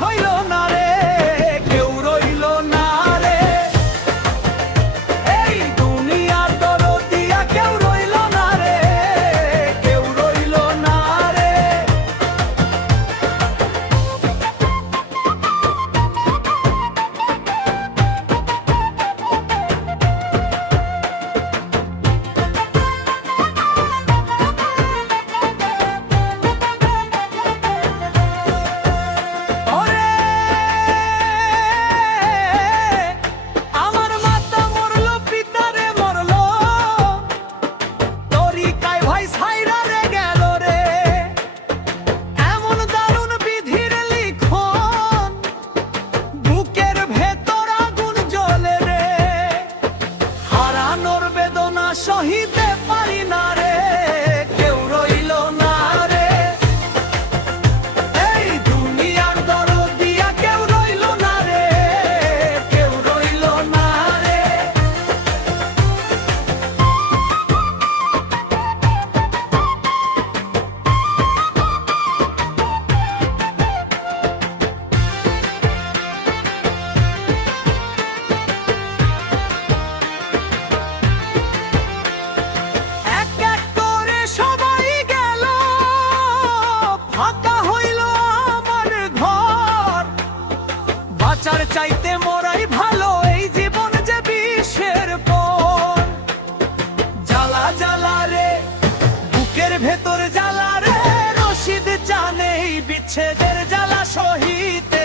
হইল না রে, কেউ রইল না রে, এই দুনিয়ার দরদিয়া কেউ রইল না রে, কেউ রইল না রে। সহিতে পারি না রে, কেউ রইল না রে, এই দুনিয়ার দরদিয়া কেউ রইল না রে, কেউ রইল না রে। বাঁচার চাইতে মরাই ভালো, এই জীবন যে বিষের পর। জ্বালা জ্বালা রে, বুকের ভেতর জ্বালা রে, রশিদ জানে এই বিচ্ছেদের জ্বালা সহিতে